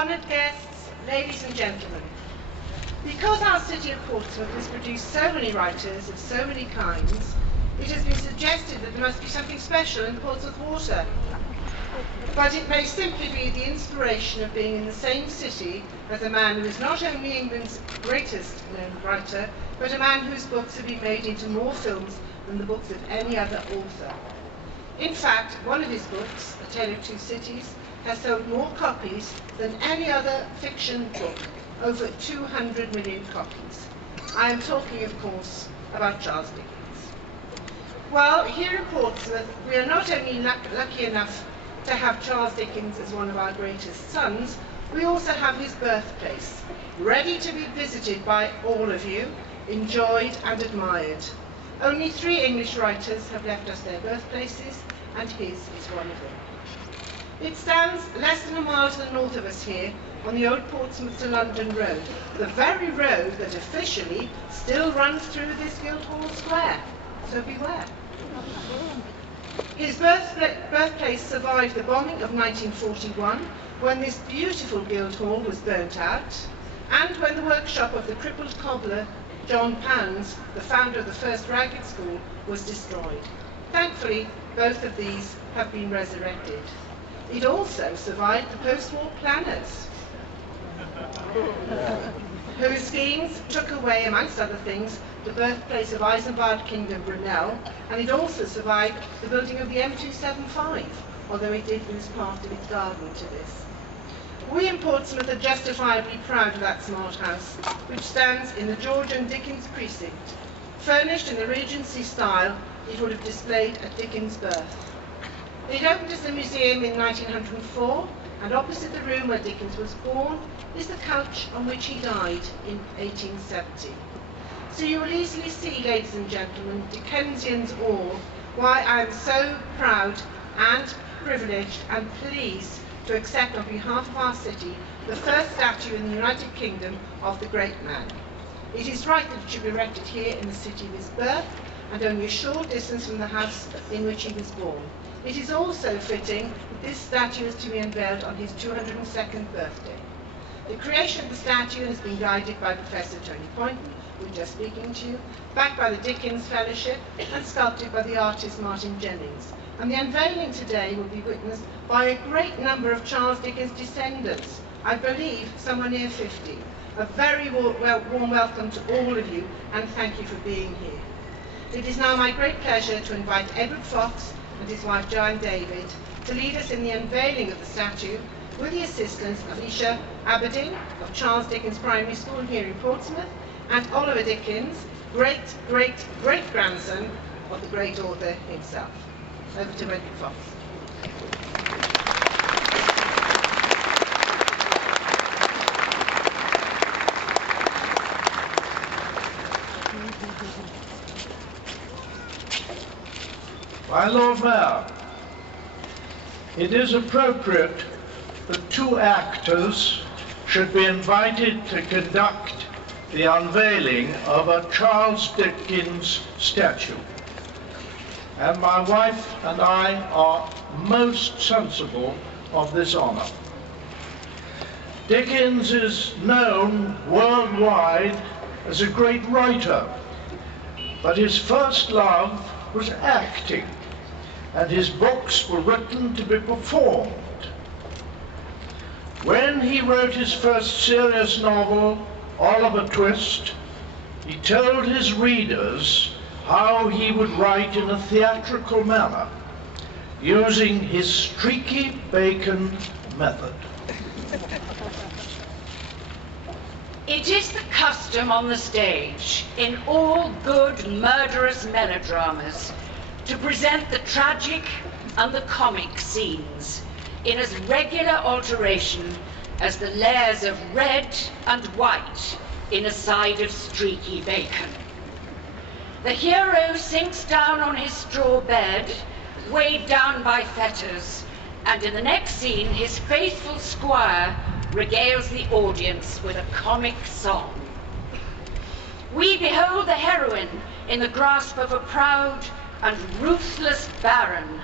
Honoured guests, ladies and gentlemen, because our city of Portsmouth has produced so many writers of so many kinds, it has been suggested that there must be something special in Portsmouth water. But it may simply be the inspiration of being in the same city as a man who is not only England's greatest known writer, but a man whose books have been made into more films than the books of any other author. In fact, one of his books, A Tale of Two Cities, has sold more copies than any other fiction book, over 200 million copies. I am talking, of course, about Charles Dickens. Well, here in Portsmouth, we are not only lucky enough to have Charles Dickens as one of our greatest sons, we also have his birthplace, ready to be visited by all of you, enjoyed and admired. Only 3 English writers have left us their birthplaces, and his is one of them. It stands less than a mile to the north of us here, on the old Portsmouth to London road, the very road that officially still runs through this Guildhall Square, so beware. His birthplace survived the bombing of 1941, when this beautiful Guildhall was burnt out, and when the workshop of the crippled cobbler John Pounds, the founder of the first ragged school, was destroyed. Thankfully, both of these have been resurrected. It also survived the post-war planners, whose schemes took away, amongst other things, the birthplace of Isambard Kingdom Brunel, and it also survived the building of the M275, although it did lose part of its garden to this. We in Portsmouth are justifiably proud of that smart house, which stands in the George and Dickens precinct. Furnished in the Regency style, it would have displayed at Dickens' birth. It opened as a museum in 1904, and opposite the room where Dickens was born is the couch on which he died in 1870. So you will easily see, ladies and gentlemen, Dickensians all, why I am so proud and privileged and pleased to accept on behalf of our city the first statue in the United Kingdom of the great man. It is right that it should be erected here in the city of his birth, and only a short distance from the house in which he was born. It is also fitting that this statue is to be unveiled on his 202nd birthday. The creation of the statue has been guided by Professor Tony Poynton, who was just speaking to you, backed by the Dickens Fellowship, and sculpted by the artist Martin Jennings. And the unveiling today will be witnessed by a great number of Charles Dickens' descendants, I believe somewhere near 50. A very warm welcome to all of you, and thank you for being here. It is now my great pleasure to invite Edward Fox and his wife Joanna David to lead us in the unveiling of the statue with the assistance of Alicia Aberdeen of Charles Dickens Primary School here in Portsmouth, and Oliver Dickens, great-great-great-grandson of the great author himself. Over to Edward Fox. My Lord Mayor, it is appropriate that 2 actors should be invited to conduct the unveiling of a Charles Dickens statue. And my wife and I are most sensible of this honor. Dickens is known worldwide as a great writer, but his first love was acting, and his books were written to be performed. When he wrote his first serious novel, Oliver Twist, he told his readers how he would write in a theatrical manner, using his streaky bacon method. It is the custom on the stage, in all good murderous melodramas, to present the tragic and the comic scenes in as regular alteration as the layers of red and white in a side of streaky bacon. The hero sinks down on his straw bed, weighed down by fetters, and in the next scene his faithful squire regales the audience with a comic song. We behold the heroine in the grasp of a proud and ruthless baron,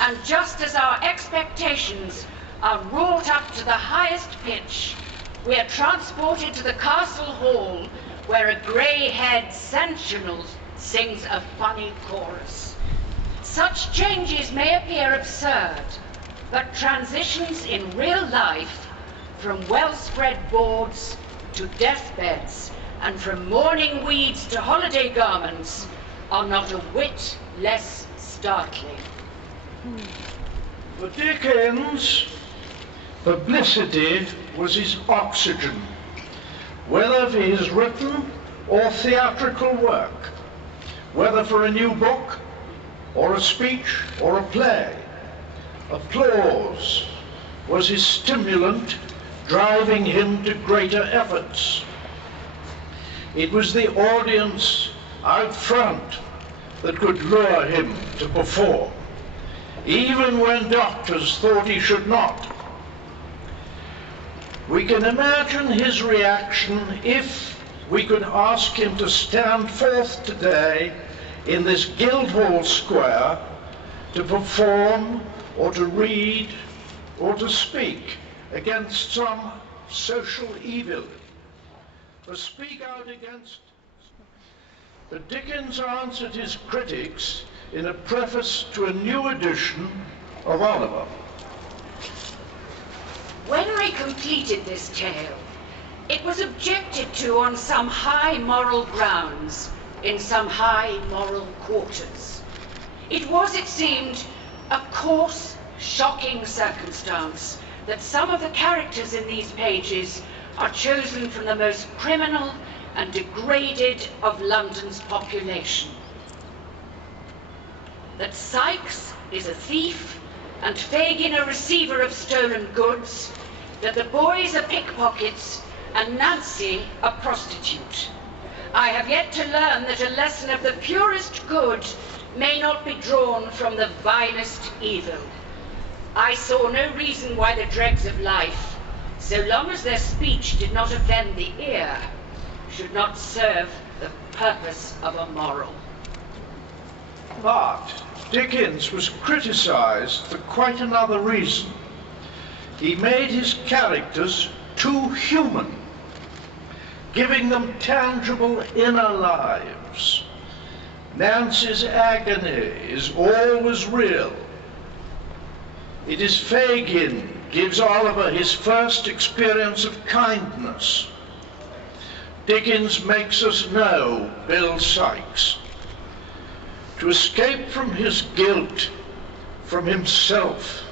and just as our expectations are wrought up to the highest pitch, we are transported to the castle hall where a grey-haired sentinel sings a funny chorus. Such changes may appear absurd, but transitions in real life from well-spread boards to deathbeds and from mourning weeds to holiday garments are not a whit less startling. For Dickens, publicity was his oxygen, whether for his written or theatrical work, whether for a new book or a speech or a play. Applause was his stimulant, driving him to greater efforts. It was the audience out front that could lure him to perform, even when doctors thought he should not. We can imagine his reaction if we could ask him to stand forth today in this Guildhall Square to perform or to read or to speak against some social evil, or speak out against. But Dickens answered his critics in a preface to a new edition of Oliver. When I completed this tale, it was objected to on some high moral grounds, in some high moral quarters. It was, it seemed, a coarse, shocking circumstance that some of the characters in these pages are chosen from the most criminal and degraded of London's population. That Sikes is a thief and Fagin a receiver of stolen goods, that the boys are pickpockets and Nancy a prostitute. I have yet to learn that a lesson of the purest good may not be drawn from the vilest evil. I saw no reason why the dregs of life, so long as their speech did not offend the ear, should not serve the purpose of a moral. But Dickens was criticized for quite another reason. He made his characters too human, giving them tangible inner lives. Nancy's agony is always real. It is Fagin gives Oliver his first experience of kindness. Dickens makes us know Bill Sikes. To escape from his guilt, from himself,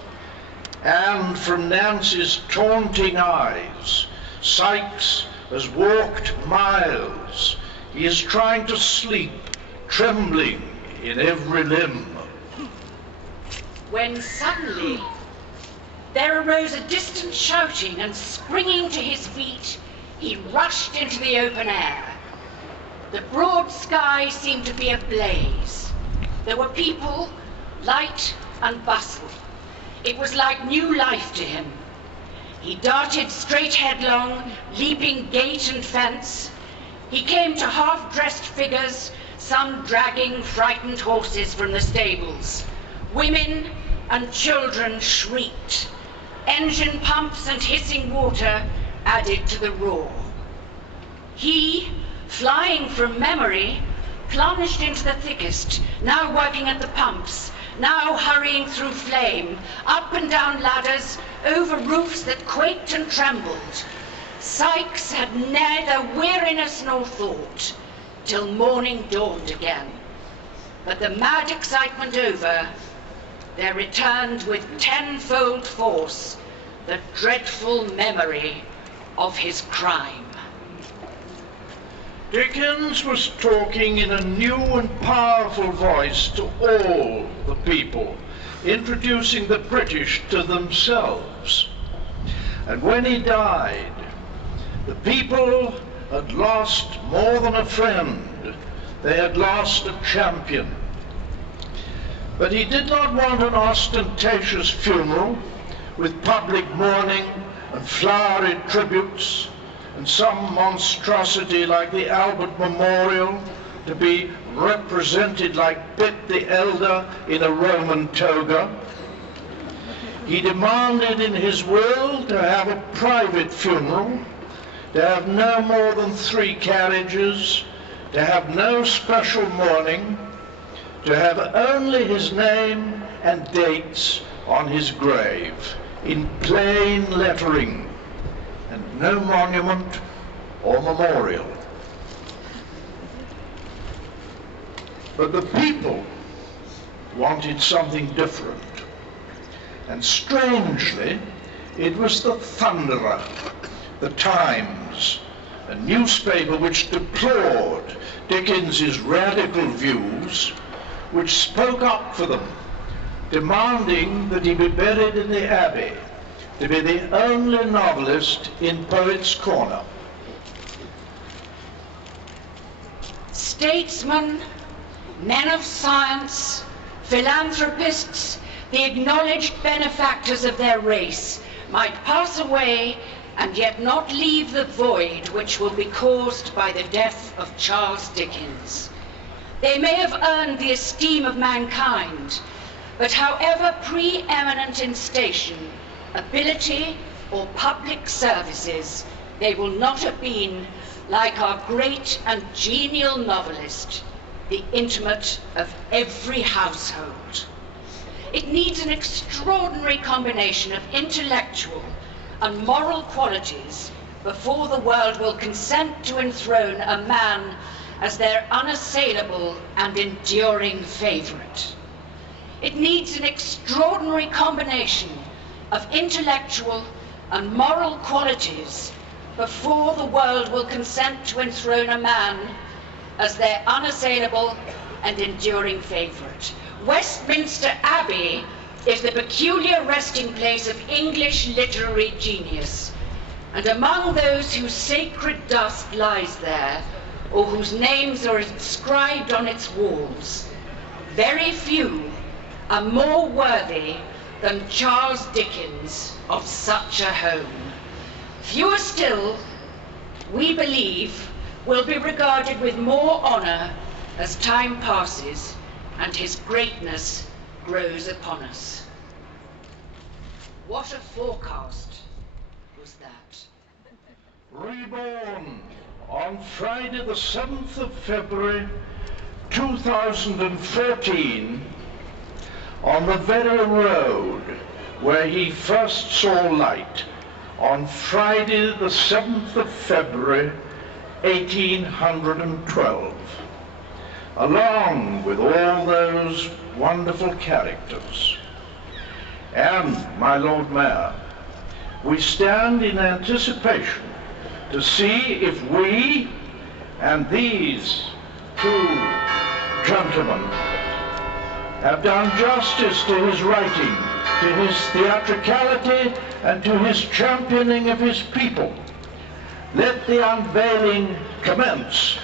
and from Nancy's taunting eyes, Sikes has walked miles. He is trying to sleep, trembling in every limb. When suddenly there arose a distant shouting, and springing to his feet, he rushed into the open air. The broad sky seemed to be ablaze. There were people, light and bustle. It was like new life to him. He darted straight headlong, leaping gate and fence. He came to half-dressed figures, some dragging frightened horses from the stables. Women and children shrieked. Engine pumps and hissing water added to the roar. He, flying from memory, plunged into the thickest, now wiping at the pumps, now hurrying through flame, up and down ladders, over roofs that quaked and trembled. Sikes had neither weariness nor thought, till morning dawned again. But the mad excitement over, there returned with tenfold force the dreadful memory of his crime. Dickens was talking in a new and powerful voice to all the people, introducing the British to themselves. And when he died, the people had lost more than a friend. They had lost a champion. But he did not want an ostentatious funeral with public mourning and flowery tributes and some monstrosity like the Albert Memorial to be represented like Pitt the Elder in a Roman toga. He demanded in his will to have a private funeral, to have no more than 3 carriages, to have no special mourning, to have only his name and dates on his grave in plain lettering, and no monument or memorial. But the people wanted something different. And strangely, it was the Thunderer, the Times, a newspaper which deplored Dickens's radical views, which spoke up for them, demanding that he be buried in the Abbey, to be the only novelist in Poets' Corner. Statesmen, men of science, philanthropists, the acknowledged benefactors of their race, might pass away and yet not leave the void which will be caused by the death of Charles Dickens. They may have earned the esteem of mankind, but however preeminent in station, ability, or public services, they will not have been like our great and genial novelist, the intimate of every household. It needs an extraordinary combination of intellectual and moral qualities before the world will consent to enthrone a man as their unassailable and enduring favorite. It needs an extraordinary combination of intellectual and moral qualities before the world will consent to enthrone a man as their unassailable and enduring favorite. Westminster Abbey is the peculiar resting place of English literary genius, and among those whose sacred dust lies there, or whose names are inscribed on its walls, very few are more worthy than Charles Dickens of such a home. Fewer still, we believe, will be regarded with more honor as time passes and his greatness grows upon us. What a forecast was that? Reborn on Friday the 7th of February 2014 on the very road where he first saw light, on Friday the 7th of February 1812, along with all those wonderful characters. And, my Lord Mayor, we stand in anticipation to see if we and these 2 gentlemen have done justice to his writing, to his theatricality, and to his championing of his people. Let the unveiling commence.